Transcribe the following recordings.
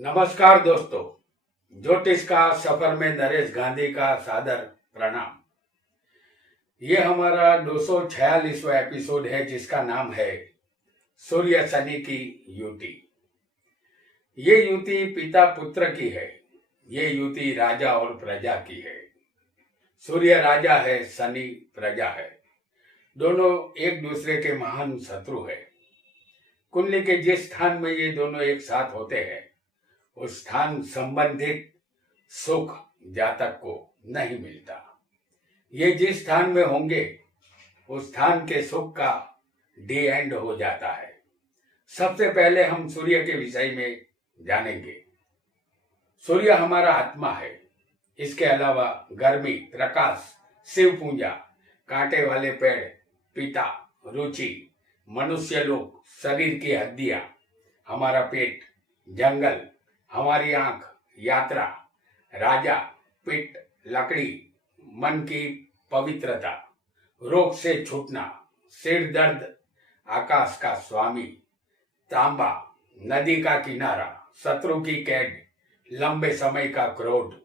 नमस्कार दोस्तों, ज्योतिष का सफर में नरेश गांधी का सादर प्रणाम। ये हमारा 246वां एपिसोड है जिसका नाम है सूर्य शनि की युति। ये युति पिता पुत्र की है। ये युति राजा और प्रजा की है। सूर्य राजा है, शनि प्रजा है। दोनों एक दूसरे के महान शत्रु है। कुंडली के जिस स्थान में ये दोनों एक साथ होते हैं उस स्थान संबंधित सुख जातक को नहीं मिलता। ये जिस स्थान में होंगे उस स्थान के सुख का डी एंड हो जाता है। सबसे पहले हम सूर्य के विषय में जानेंगे। सूर्य हमारा आत्मा है। इसके अलावा गर्मी, प्रकाश, शिव पूजा, कांटे वाले पेड़, पिता, रुचि, मनुष्य लोग, शरीर की हड्डियां, हमारा पेट, जंगल, हमारी आंख, यात्रा, राजा, पिट, लकड़ी, मन की पवित्रता, रोग से छूटना, सिर दर्द, आकाश का स्वामी, तांबा, नदी का किनारा, शत्रु की कैद, लंबे समय का क्रोध,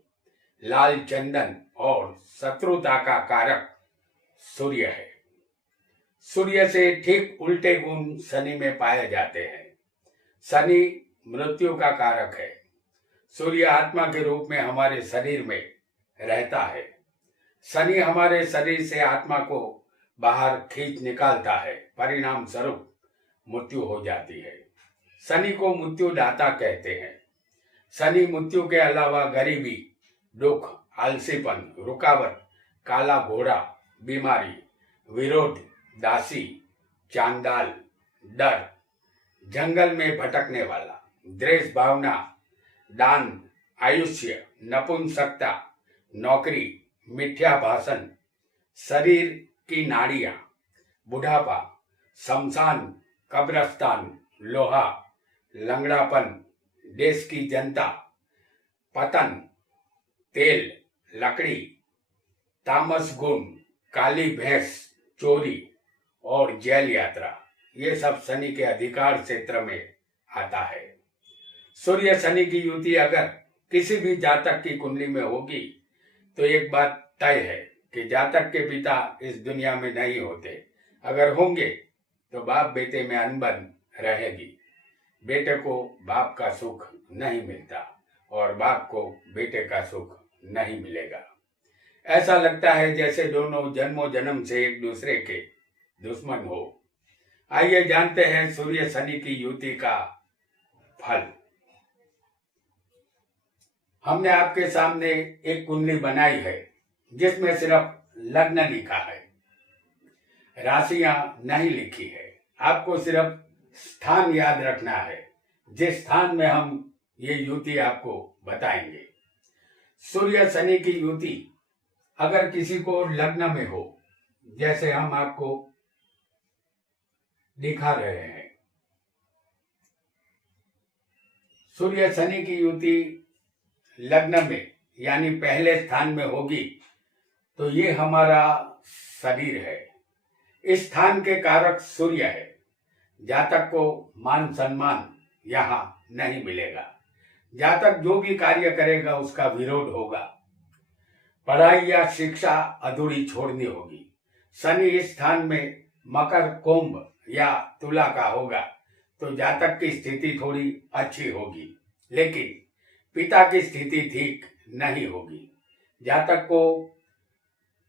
लाल चंदन और शत्रुता का कारक सूर्य है। सूर्य से ठीक उल्टे गुण शनि में पाए जाते हैं। शनि मृत्यु का कारक है। सूर्य आत्मा के रूप में हमारे शरीर में रहता है। शनि हमारे शरीर से आत्मा को बाहर खींच निकालता है। परिणाम स्वरूप मृत्यु हो जाती है। शनि को मृत्युदाता कहते हैं। शनि मृत्यु के अलावा गरीबी, दुख, आलसीपन, रुकावट, काला घोड़ा, बीमारी, विरोध, दासी, चांडाल, डर, जंगल में भटकने वाला, द्वेष भावना, दान, आयुष्य, नपुंसकता, नौकरी, मिथ्या भाषण, शरीर की नाड़ियां, बुढ़ापा, शमशान, कब्रस्तान, लोहा, लंगड़ापन, देश की जनता, पतन, तेल, लकड़ी, तामस गुण, काली भैंस, चोरी और जेल यात्रा, ये सब शनि के अधिकार क्षेत्र में आता है। सूर्य शनि की युति अगर किसी भी जातक की कुंडली में होगी तो एक बात तय है कि जातक के पिता इस दुनिया में नहीं होते। अगर होंगे तो बाप बेटे में अनबन रहेगी। बेटे को बाप का सुख नहीं मिलता और बाप को बेटे का सुख नहीं मिलेगा। ऐसा लगता है जैसे दोनों जन्मों जन्म से एक दूसरे के दुश्मन हो। आइए जानते हैं सूर्य शनि की युति का फल। हमने आपके सामने एक कुंडली बनाई है जिसमें सिर्फ लग्न लिखा है, राशियां नहीं लिखी है। आपको सिर्फ स्थान याद रखना है जिस स्थान में हम ये युति आपको बताएंगे। सूर्य शनि की युति अगर किसी को लग्न में हो, जैसे हम आपको दिखा रहे हैं, सूर्य शनि की युति लग्न में यानी पहले स्थान में होगी तो ये हमारा शरीर है। इस स्थान के कारक सूर्य है। जातक को मान सम्मान यहाँ नहीं मिलेगा। जातक जो भी कार्य करेगा उसका विरोध होगा। पढ़ाई या शिक्षा अधूरी छोड़नी होगी। शनि इस स्थान में मकर, कुंभ या तुला का होगा तो जातक की स्थिति थोड़ी अच्छी होगी, लेकिन पिता की स्थिति ठीक नहीं होगी। जातक को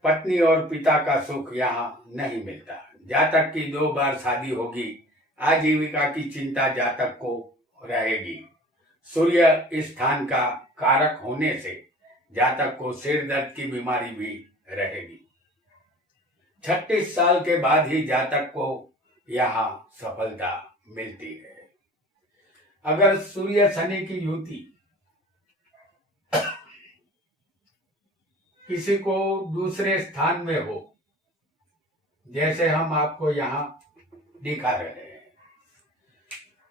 पत्नी और पिता का सुख यहाँ नहीं मिलता। जातक की 2 बार शादी होगी। आजीविका की चिंता जातक को रहेगी। सूर्य इस स्थान का कारक होने से जातक को सिर दर्द की बीमारी भी रहेगी। 36 साल के बाद ही जातक को यहाँ सफलता मिलती है। अगर सूर्य शनि की युति किसी को दूसरे स्थान में हो, जैसे हम आपको यहाँ दिखा रहे हैं,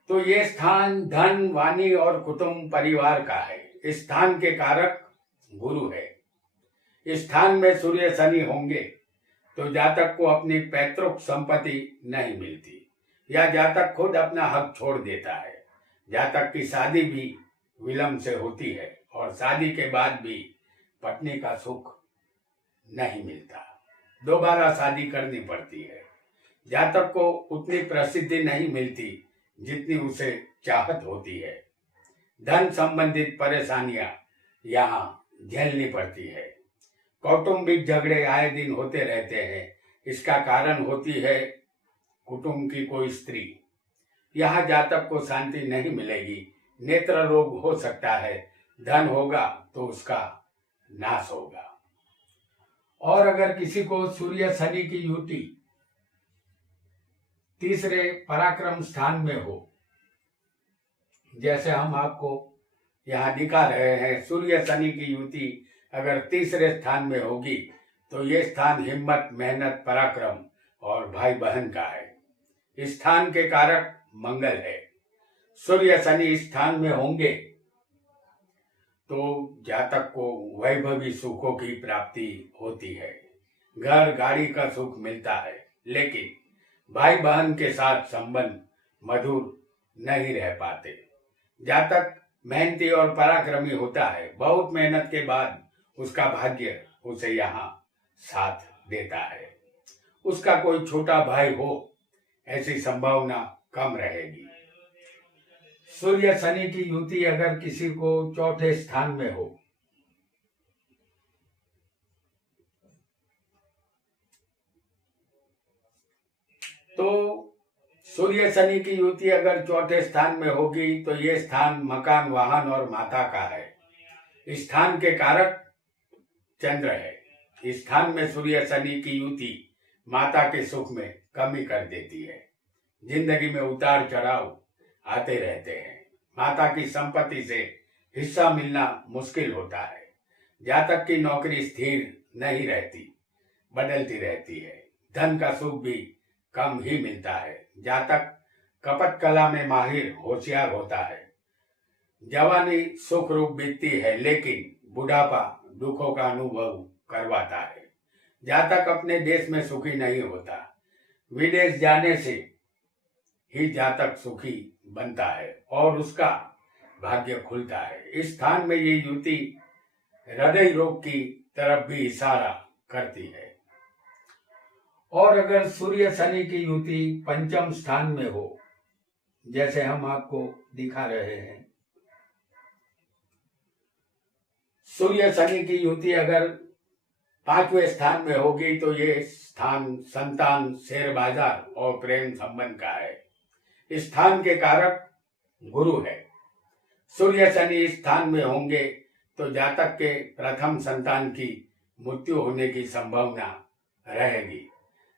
तो ये स्थान धन, वाणी और कुटुंब परिवार का है। इस स्थान के कारक गुरु है। इस स्थान में सूर्य शनि होंगे तो जातक को अपनी पैतृक संपत्ति नहीं मिलती या जातक खुद अपना हक छोड़ देता है। जातक की शादी भी विलंब से होती है और शादी के बाद भी पत्नी का सुख नहीं मिलता, दोबारा शादी करनी पड़ती है। जातक को उतनी प्रसिद्धि नहीं मिलती जितनी उसे चाहत होती है। धन संबंधित परेशानियां यहाँ झेलनी पड़ती है। कौटुंबिक झगड़े आए दिन होते रहते हैं। इसका कारण होती है कुटुंब की कोई स्त्री। यहाँ जातक को शांति नहीं मिलेगी, नेत्र रोग हो सकता है, धन होगा तो उसका नाश होगा। और अगर किसी को सूर्य शनि की युति तीसरे पराक्रम स्थान में हो, जैसे हम आपको यहाँ दिखा रहे हैं, सूर्य शनि की युति अगर तीसरे स्थान में होगी तो ये स्थान हिम्मत, मेहनत, पराक्रम और भाई बहन का है। इस स्थान के कारक मंगल है। सूर्य शनि इस स्थान में होंगे तो जातक को वैभवी सुखों की प्राप्ति होती है, घर गाड़ी का सुख मिलता है, लेकिन भाई बहन के साथ संबंध मधुर नहीं रह पाते। जातक मेहनती और पराक्रमी होता है, बहुत मेहनत के बाद उसका भाग्य उसे यहाँ साथ देता है। उसका कोई छोटा भाई हो ऐसी संभावना कम रहेगी। सूर्य शनि की युति अगर किसी को चौथे स्थान में हो, तो सूर्य शनि की युति अगर चौथे स्थान में होगी तो ये स्थान मकान, वाहन और माता का है। इस स्थान के कारक चंद्र है। इस स्थान में सूर्य शनि की युति माता के सुख में कमी कर देती है। जिंदगी में उतार चढ़ाव आते रहते हैं। माता की संपत्ति से हिस्सा मिलना मुश्किल होता है। जातक की नौकरी स्थिर नहीं रहती, बदलती रहती है। धन का सुख भी कम ही मिलता है। जातक कपट कला में माहिर, होशियार होता है। जवानी सुख रूप बीतती है, लेकिन बुढ़ापा दुखों का अनुभव करवाता है। जातक अपने देश में सुखी नहीं होता, विदेश जाने से ही जातक सुखी बनता है और उसका भाग्य खुलता है। इस स्थान में ये युति हृदय रोग की तरफ भी इशारा करती है। और अगर सूर्य शनि की युति पंचम स्थान में हो, जैसे हम आपको दिखा रहे हैं, सूर्य शनि की युति अगर पांचवें स्थान में होगी तो ये स्थान संतान, शेयर बाजार और प्रेम संबंध का है। इस स्थान के कारक गुरु है। सूर्य शनि इस स्थान में होंगे तो जातक के प्रथम संतान की मृत्यु होने की संभावना रहेगी।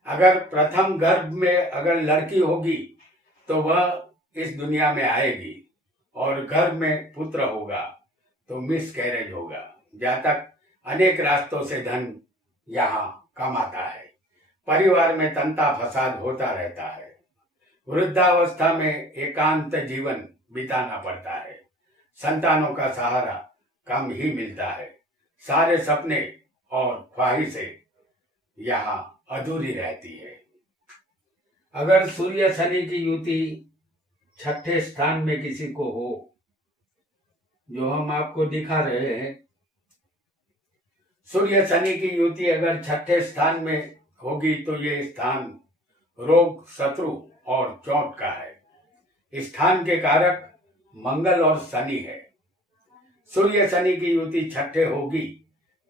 अगर प्रथम गर्भ में अगर लड़की होगी तो वह इस दुनिया में आएगी और गर्भ में पुत्र होगा तो मिसकैरेज होगा। जातक अनेक रास्तों से धन यहाँ कमाता है। परिवार में तंता फसाद होता रहता है। वृद्धावस्था में एकांत जीवन बिताना पड़ता है। संतानों का सहारा कम ही मिलता है। सारे सपने और ख्वाहिशें यहाँ अधूरी रहती है। अगर सूर्य शनि की युति छठे स्थान में किसी को हो, जो हम आपको दिखा रहे हैं, सूर्य शनि की युति अगर छठे स्थान में होगी तो ये स्थान रोग, शत्रु और चोट का है। इस स्थान के कारक मंगल और शनि है। सूर्य शनि की युति छठे होगी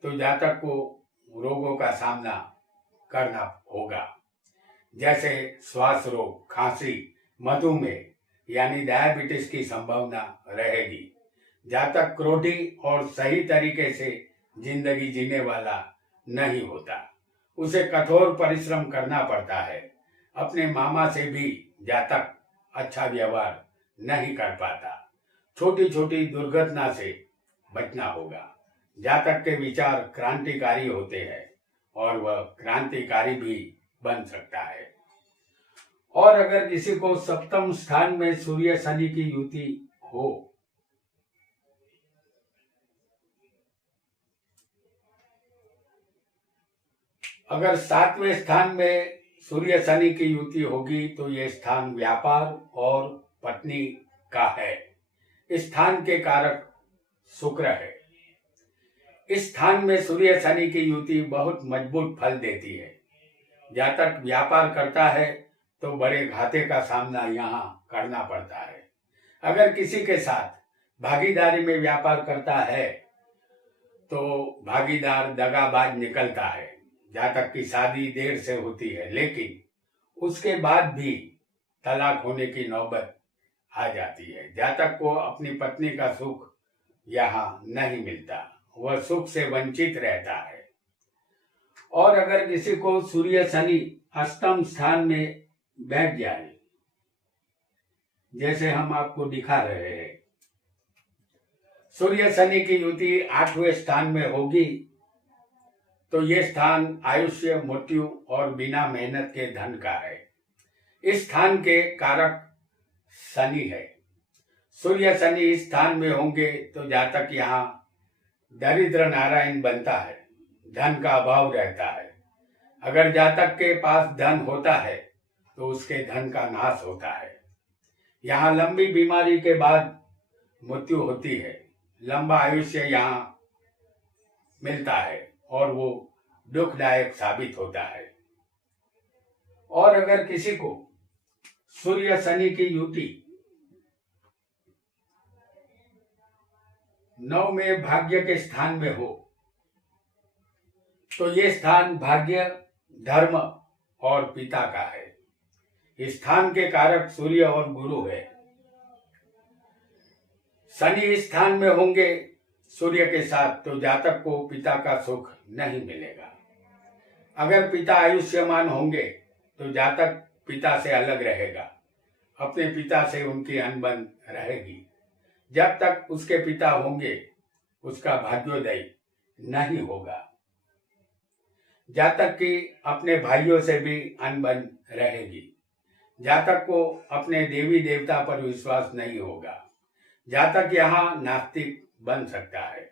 तो जातक को रोगों का सामना करना होगा, जैसे श्वास रोग, खांसी, मधुमेह यानी डायबिटीज की संभावना रहेगी। जातक क्रोधी और सही तरीके से जिंदगी जीने वाला नहीं होता, उसे कठोर परिश्रम करना पड़ता है। अपने मामा से भी जातक अच्छा व्यवहार नहीं कर पाता। छोटी छोटी दुर्घटना से बचना होगा। जातक के विचार क्रांतिकारी होते हैं और वह क्रांतिकारी भी बन सकता है। और अगर किसी को सप्तम स्थान में सूर्य शनि की युति हो, अगर सातवें स्थान में सूर्य शनि की युति होगी तो यह स्थान व्यापार और पत्नी का है। स्थान के कारक शुक्र है। इस स्थान में सूर्य शनि की युति बहुत मजबूत फल देती है। जातक व्यापार करता है तो बड़े घाटे का सामना यहाँ करना पड़ता है। अगर किसी के साथ भागीदारी में व्यापार करता है तो भागीदार दगाबाज निकलता है। जातक की शादी देर से होती है, लेकिन उसके बाद भी तलाक होने की नौबत आ जाती है। जातक को अपनी पत्नी का सुख यहाँ नहीं मिलता, वह सुख से वंचित रहता है। और अगर किसी को सूर्य शनि अष्टम स्थान में बैठ जाए, जैसे हम आपको दिखा रहे हैं, सूर्य शनि की युति 8वें स्थान में होगी तो ये स्थान आयुष्य, मृत्यु और बिना मेहनत के धन का है। इस स्थान के कारक शनि है। सूर्य शनि इस स्थान में होंगे तो जातक यहाँ दरिद्र नारायण बनता है, धन का अभाव रहता है। अगर जातक के पास धन होता है तो उसके धन का नाश होता है। यहाँ लंबी बीमारी के बाद मृत्यु होती है। लंबा आयुष्य यहाँ मिलता है और वो दुखदायक साबित होता है। और अगर किसी को सूर्य शनि की युति 9 में भाग्य के स्थान में हो तो ये स्थान भाग्य, धर्म और पिता का है। इस स्थान के कारक सूर्य और गुरु है। शनि इस स्थान में होंगे सूर्य के साथ तो जातक को पिता का सुख नहीं मिलेगा। अगर पिता आयुष्यमान होंगे तो जातक पिता से अलग रहेगा, अपने पिता से उनकी अनबन रहेगी। जब तक उसके पिता होंगे उसका भाग्योदय नहीं होगा। जातक की अपने भाइयों से भी अनबन रहेगी। जातक को अपने देवी देवता पर विश्वास नहीं होगा। जातक यहाँ नास्तिक बन सकता है।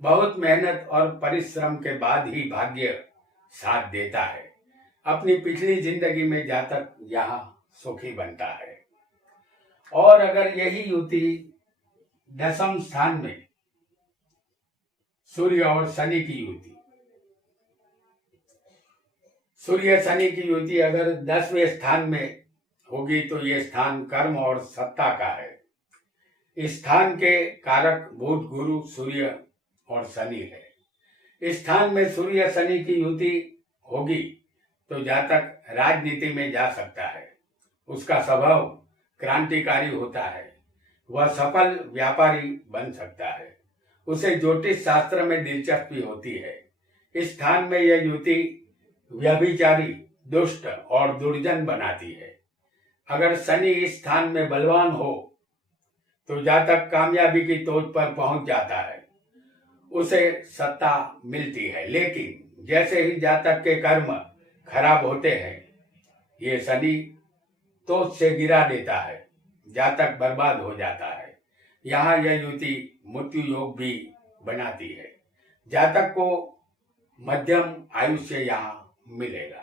बहुत मेहनत और परिश्रम के बाद ही भाग्य साथ देता है। अपनी पिछली जिंदगी में जातक यहाँ सुखी बनता है। और अगर यही युति 10वें स्थान में सूर्य और शनि की युति, सूर्य शनि की युति अगर 10वें स्थान में होगी तो ये स्थान कर्म और सत्ता का है। इस स्थान के कारक बुध, गुरु, सूर्य और शनि है। इस स्थान में सूर्य शनि की युति होगी तो जातक राजनीति में जा सकता है। उसका स्वभाव क्रांतिकारी होता है। वह सफल व्यापारी बन सकता है। उसे ज्योतिष शास्त्र में दिलचस्पी होती है। इस स्थान में यह युति व्यभिचारी, दुष्ट और दुर्जन बनाती है। अगर शनि इस स्थान में बलवान हो तो जातक कामयाबी की तोड़ पर पहुंच जाता है, उसे सत्ता मिलती है। लेकिन जैसे ही जातक के कर्म खराब होते हैं, ये शनि तोड़ से गिरा देता है, जातक बर्बाद हो जाता है। यहाँ यह युति मृत्यु योग भी बनाती है। जातक को मध्यम आयुष्य यहाँ मिलेगा।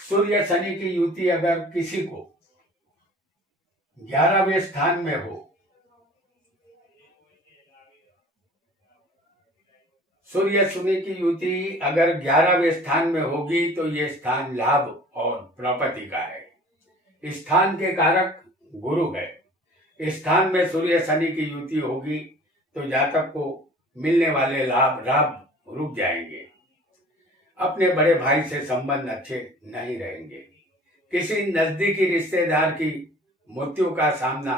सूर्य शनि की युति अगर किसी को 11वें स्थान में हो, सूर्य शनि की युति अगर 11वें स्थान में होगी तो ये स्थान लाभ और प्रॉपर्टी का है। इस स्थान के कारक गुरु है। इस स्थान में सूर्य शनि की युति होगी तो जातक को मिलने वाले लाभ रुक जाएंगे। अपने बड़े भाई से संबंध अच्छे नहीं रहेंगे। किसी नजदीकी रिश्तेदार की मृत्यु का सामना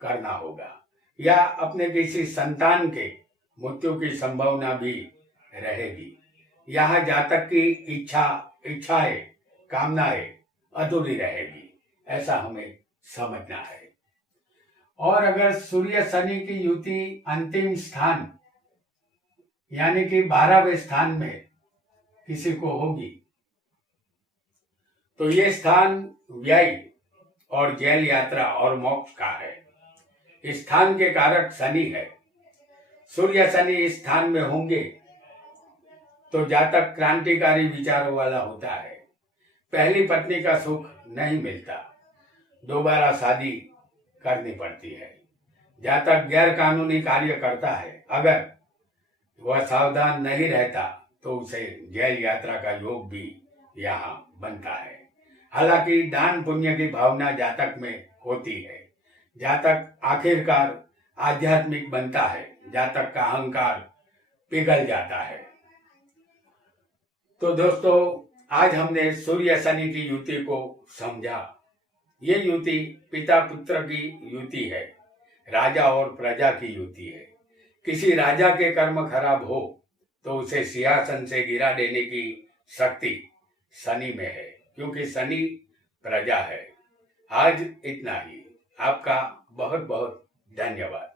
करना होगा या अपने किसी संतान के मृत्यु की संभावना भी रहेगी। यहाँ जातक की इच्छाएं, कामनाएं अधूरी रहेगी, ऐसा हमें समझना है। और अगर सूर्य शनि की युति अंतिम स्थान यानी कि 12वें स्थान में किसी को होगी तो ये स्थान व्यय और जेल यात्रा और मोक्ष का है। इस स्थान के कारक शनि है। सूर्य शनि इस स्थान में होंगे तो जातक क्रांतिकारी विचारों वाला होता है। पहली पत्नी का सुख नहीं मिलता, दोबारा शादी करनी पड़ती है। जातक गैर कानूनी कार्य करता है, अगर वह सावधान नहीं रहता तो उसे जेल यात्रा का योग भी यहाँ बनता है। हालांकि दान पुण्य की भावना जातक में होती है। जातक आखिरकार आध्यात्मिक बनता है, जातक का अहंकार पिघल जाता है। तो दोस्तों, आज हमने सूर्य शनि की युति को समझा। ये युति पिता पुत्र की युति है, राजा और प्रजा की युति है। किसी राजा के कर्म खराब हो तो उसे सिंहासन से गिरा देने की शक्ति शनि में है, क्योंकि शनि प्रजा है। आज इतना ही। आपका बहुत बहुत धन्यवाद।